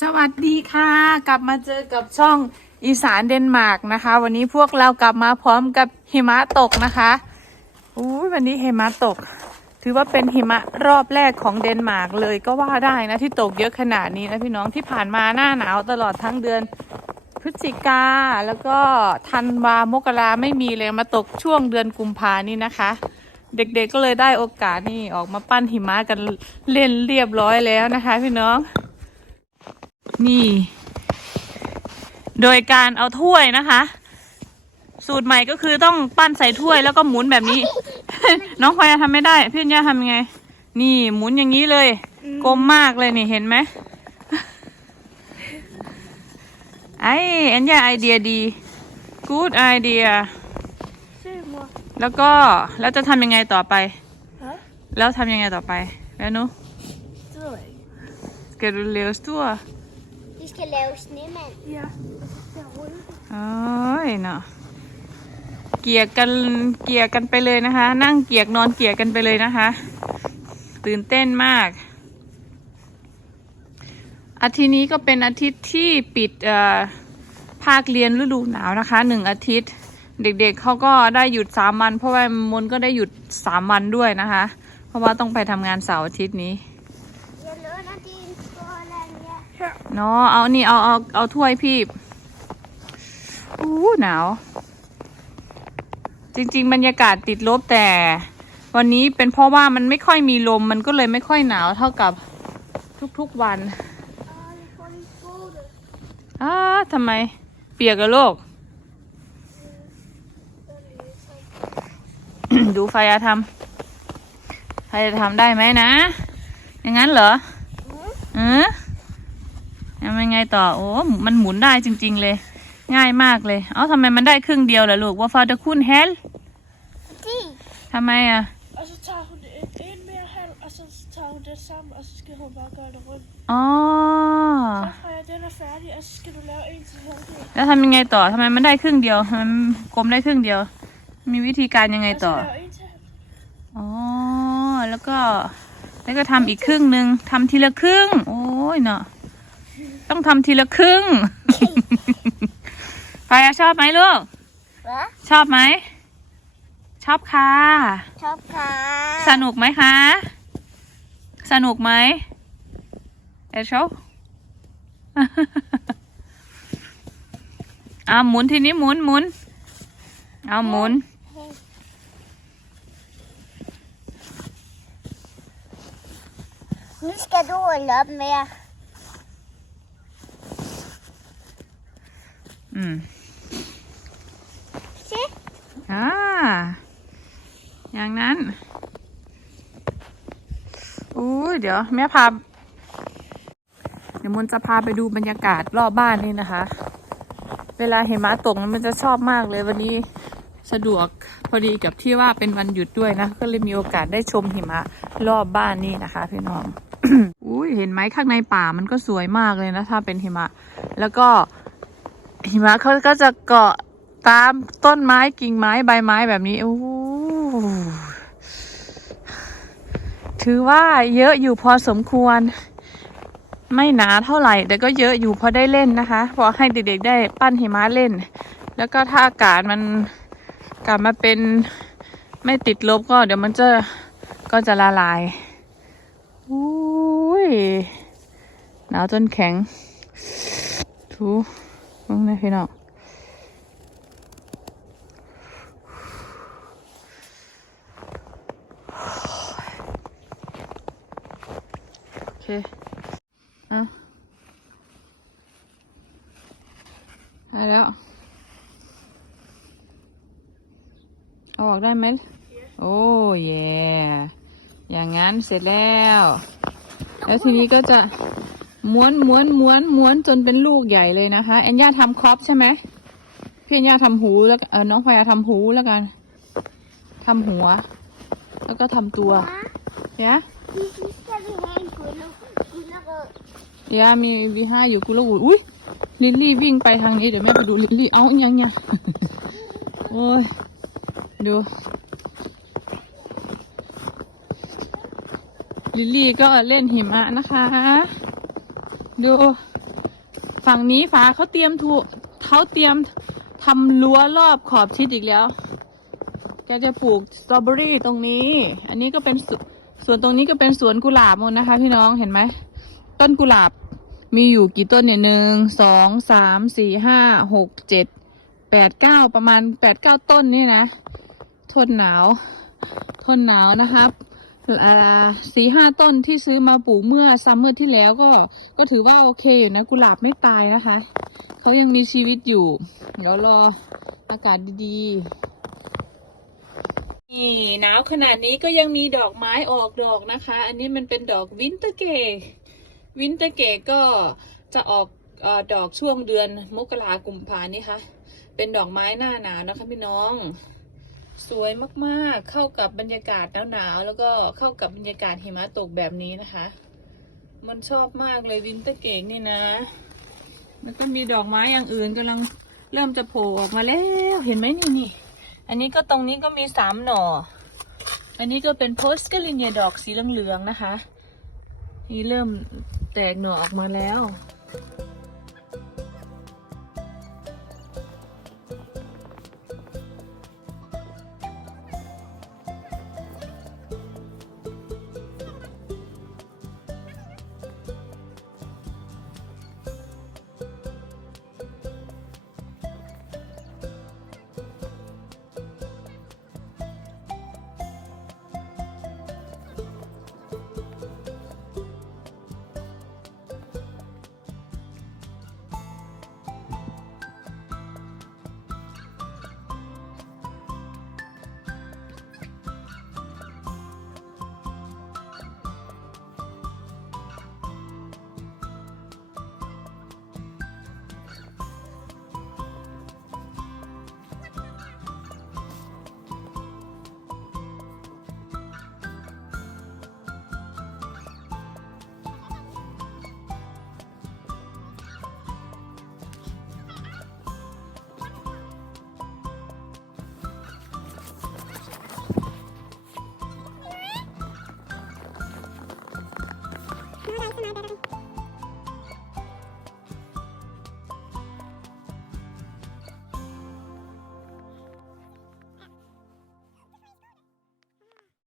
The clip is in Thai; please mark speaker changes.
Speaker 1: สวัสดีค่ะ กลับมาเจอกับช่องอีสานเดนมาร์กนะคะ วันนี้พวกเรากลับมาพร้อมกับหิมะตกนะคะอู้วันนี้หิมะตก ถือว่าเป็นหิมะรอบแรกของเดนมาร์กเลยก็ว่าได้นะที่ตกเยอะขนาดนี้นะพี่น้องที่ผ่านมาหน้าหนาวตลอดทั้งเดือนพฤศจิกาแล้วก็ธันวามกราไม่มีเลยมาตกช่วงเดือนกุมภานี่นะคะ เด็กๆก็เลยได้โอกาสนี่ออกมาปั้นหิมะกันเล่นเรียบร้อยแล้วนะคะ พี่น้อง นี่ โดยการเอาถ้วยนะคะ สูตรใหม่ก็คือต้องปั้นใส่ถ้วยแล้วก็หมุนแบบนี้ น้องพลอยทำไม่ได้พี่อัญญาทำยังไง นี่หมุนอย่างนี้เลยกลมมากเลยนี่เห็นไหมไอ้อัญญาไอเดียดี good idea
Speaker 2: C'est moi.
Speaker 1: แล้วก็แล้วจะทำยังไงต่อไป
Speaker 2: Huh?
Speaker 1: แล้วทำยังไงต่อไปแล้วนุ
Speaker 2: Toi.
Speaker 1: skal du lave stor
Speaker 3: Vi skal lave snemand.
Speaker 2: Ja. Jeg ruller.
Speaker 1: โอ้ยเนาะเกียกกันเกียกกันไปเลยนะคะ นั่งเกียกนอนเกียกกันไปเลยนะคะ ตื่นเต้นมาก อาทิตย์นี้ก็เป็นอาทิตย์ที่ปิดเอ่อภาคเรียนฤดูหนาวนะคะหนึ่งอาทิตย์ เด็กๆเขาก็ได้หยุดสามวัน เพราะว่ามนก็ได้หยุดสามวันด้วยนะคะ เพราะว่าต้องไปทำงานเสาร์อาทิตย์นี้ เนาะเอานี่เอาเอาเอาถ้วยพี่อู้หนาว จริง ๆ บรรยากาศติดลบแต่ วันนี้เป็นเพราะว่ามันไม่ค่อยมีลมมันก็เลยไม่ค่อยหนาวเท่ากับทุกๆวัน
Speaker 3: Åh, jeg får en skål.
Speaker 1: อ้าทำไม เปียกกับโลก ดูไฟอาทำไฟจะทำได้ไหมนะ อย่างนั้นเหรอเออยัง ไงต่อ โอ้มันหมุนได้จริง ๆ เลย ง่ายมากเลย เอ้าทำไมมันได้ครึ่งเดียวล่ะลูกว่าฟาจะคุณเฮลทำไมอะ
Speaker 2: Og så tager hun en, mere halv, og så tager hun det sammen, og så skal hun bare gøre det rundt.
Speaker 1: อ๋อ
Speaker 2: Så Freja, den er færdig, og så skal du lave en til halvdel.
Speaker 1: แล้วทำยังไงต่อทำไมมันได้ครึ่งเดียวทำไมมันกลมได้ครึ่งเดียว มีวิธีการยังไงต่อ อ๋อ แล้วก็ แล้วก็ทำอีกครึ่งหนึ่งทำทีละครึ่ง โอ้ยเนาะ ต้องทำทีละครึ่งไปอะชอบไหมลูก
Speaker 3: Hvad?
Speaker 1: ชอบไหม ชอบค่ะ
Speaker 3: Top
Speaker 1: สนุกไหมคะ สนุกไหมเอชอบเอาหมุนทีนี้หมุนหมุน เอาหมุน
Speaker 3: Nu skal du rulle op
Speaker 1: อืม
Speaker 3: Se.
Speaker 1: อ่าอย่างนั้นอุ้ยเดี๋ยว แม่พาเดี๋ยวมนจะพาไปดูบรรยากาศรอบบ้านนี่นะคะ เวลาเห็นม้าตกมันจะชอบมากเลยวันนี้สะดวกพอดีกับที่ว่าเป็นวันหยุดด้วยนะ ก็เลยมีโอกาสได้ชมหิมะรอบบ้านนี่นะคะพี่น้องอุ้ยเห็นไหมข้างในป่ามันก็สวยมากเลยนะ ถ้าเป็นหิมะ แล้วก็ หิมะเขาก็จะเกาะตามต้นไม้กิ่งไม้ใบไม้แบบนี้โอ้ถือว่าเยอะอยู่พอสมควร ไม่หนาเท่าไหร่ แต่ก็เยอะอยู่พอได้เล่นนะคะพอให้เด็กๆได้ปั้นหิมะเล่น แล้วก็ถ้าอากาศมันกลับมาเป็นไม่ติดลบก็เดี๋ยวมันจะก็จะละลายอุ้ยหนาวจนแข็งทู มองนะพี่น้องโอเคอะได้แล้วเอาออกได้ไหมโอ้เย่อย่างงั้นเสร็จแล้ว แล้วทีนี้ก็จะ ม้วนม้วนม้วนม้วนจนเป็นลูกใหญ่เลยนะคะแอนย่าทำครอปใช่ไหมพี่แอนย่าทำหูแล้วก็เออน้องพายาทำหูแล้วกันทำหัว แล้วก็ทำตัว
Speaker 3: Ja.
Speaker 1: เดี๋ยว
Speaker 3: Vi skal vi have en gulder, gulderød.
Speaker 1: เดี๋ยวมีวีห้าอยู่กุลอูดอุ้ยลิลลี่วิ่งไปทางนี้เดี๋ยวแม่ไปดูลิลลี่เอาอยังยังโอ้ยดูลิลลี่ก็เล่นหิมะนะคะ ดูฝั่งนี้ฟ้าเขาเตรียมถูเขาเตรียมทำรั้วรอบขอบชิดอีกแล้วแกจะปลูกสตรอเบอรี่ตรงนี้ อันนี้ก็เป็นสส่วนตรงนี้ก็เป็นสวนกุหลาบหมดนะคะ พี่น้องเห็นไหมต้นกุหลาบมีอยู่กี่ต้นเนี่ยหนึ่งสองสามสี่ห้าหกเจ็ดแปดเก้าประมาณแปดเก้าต้นนี่นะ ทนหนาว ทนหนาวนะครับ สี่ห้าต้นที่ซื้อมาปลูกเมื่อซัมเมอร์ที่แล้วก็ก็ถือว่าโอเคอยู่นะกุหลาบไม่ตายนะคะเขายังมีชีวิตอยู่ เดี๋ยวรออากาศดีๆนี่หนาวขนาดนี้ก็ยังมีดอกไม้ออกดอกนะคะ อันนี้มันเป็นดอกวินเตอร์เกวินเตอร์เกก็จะออกอดอกช่วงเดือนมกรากุมภานี่ค่ะเป็นดอกไม้หน้าหนาวนะคะพี่น้อง สวยมากๆ เข้ากับบรรยากาศหนาวๆ แล้วก็เข้ากับบรรยากาศหิมะตกแบบนี้นะคะ มันชอบมากเลยวินเตอร์เกย์นี่นะ แล้วก็มีดอกไม้อย่างอื่นกำลังเริ่มจะโผล่ออกมาแล้ว เห็นไหมนี่นี่ อันนี้ก็ตรงนี้ก็มีสามหน่อ อันนี้ก็เป็นโพสกลินเนียดอกสีเหลืองๆนะคะ นี่เริ่มแตกหน่อออกมาแล้ว